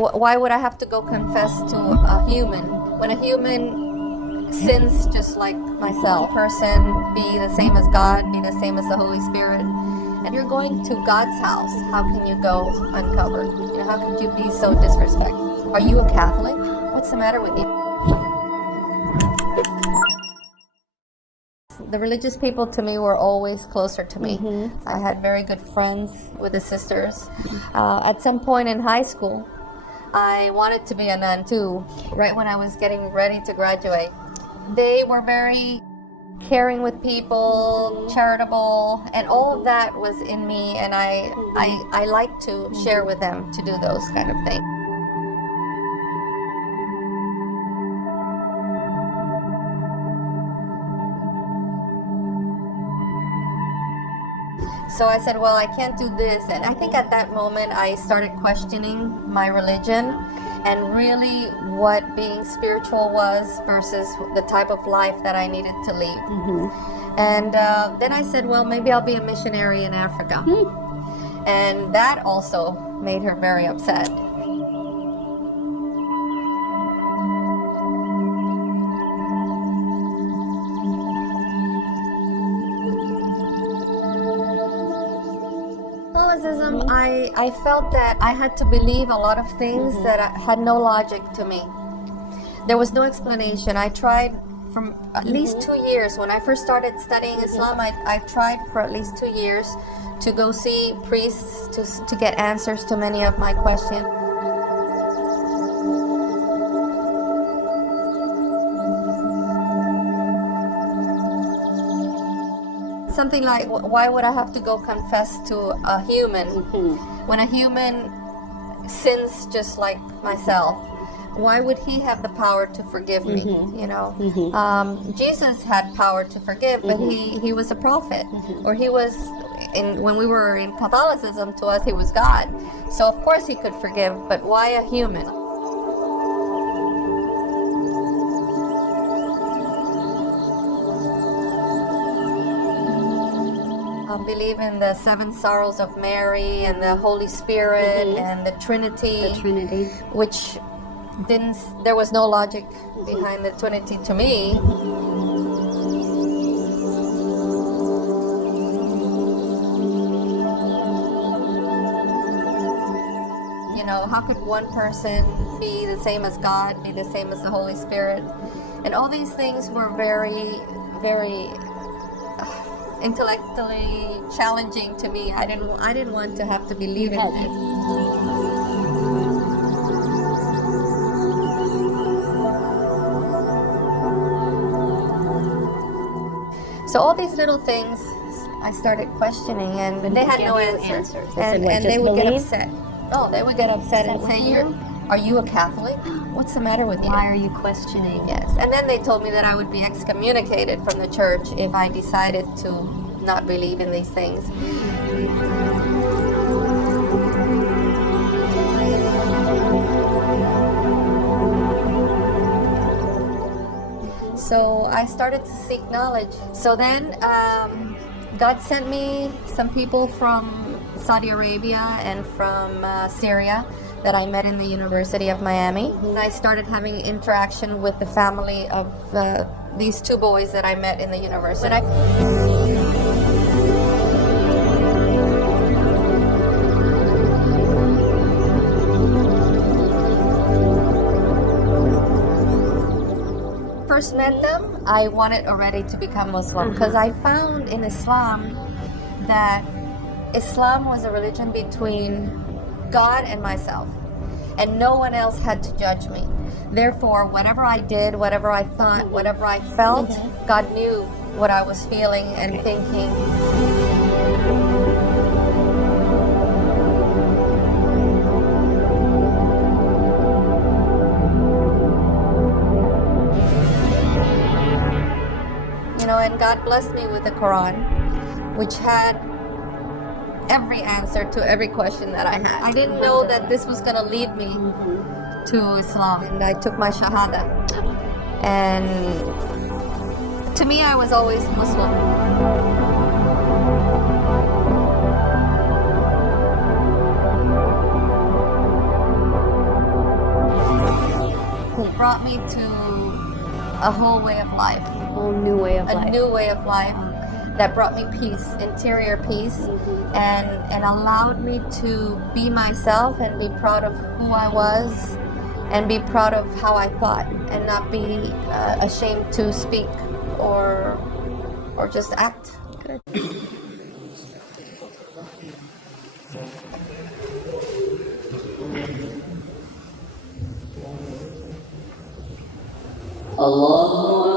Why would I have to go confess to a human when a human sins just like myself? Person be the same as God, be the same as the Holy Spirit. And you're going to God's house. How can you go uncovered? How could you be so disrespectful? Are you a Catholic? What's the matter with you? The religious people to me were always closer to me. I had very good friends with the sisters. At some point in high school, I wanted to be a nun too, right when I was getting ready to graduate. They were very caring with people, charitable, and all of that was in me, and I like to share with them to do those kind of things. So I said, well, I can't do this. And I think at that moment I started questioning my religion and really what being spiritual was versus the type of life that I needed to lead. And then I said, well, maybe I'll be a missionary in Africa. And that also made her very upset. I felt that I had to believe a lot of things that had no logic to me. There was no explanation. I tried for at least 2 years. When I first started studying Islam, I tried for at least 2 years to go see priests to get answers to many of my questions. Something like, why would I have to go confess to a human when a human sins just like myself? Why would he have the power to forgive me? Jesus had power to forgive, but he was a prophet, or he was, when we were in Catholicism, to us he was God. So of course he could forgive, but why a human? Believe in the 7 sorrows of Mary and the Holy Spirit and the Trinity. Which there was no logic behind the Trinity to me. How could one person be the same as God, be the same as the Holy Spirit? And all these things were very, very intellectually challenging to me. I didn't want to have to believe in this. So all these little things I started questioning, and they had no answers. And they would get upset. Oh, they would get upset and say, are you a Catholic? What's the matter with you? Why are you questioning? Yes. And then they told me that I would be excommunicated from the church if I decided to not believe in these things. So I started to seek knowledge. So then God sent me some people from Saudi Arabia and from Syria that I met in the University of Miami. And I started having interaction with the family of these 2 boys that I met in the university. First met them, I wanted already to become Muslim because I found in Islam that Islam was a religion between God and myself, and no one else had to judge me. Therefore, whatever I did, whatever I thought, whatever I felt, God knew what I was feeling and thinking. And God blessed me with the Quran, which had every answer to every question that I had. I didn't know that this was going to lead me to Islam, and I took my Shahada. And to me, I was always Muslim. brought me to a whole way of life. A whole new way of life. A new way of life that brought me peace, interior peace, and allowed me to be myself and be proud of who I was and be proud of how I thought and not be ashamed to speak or just act. Good. Allah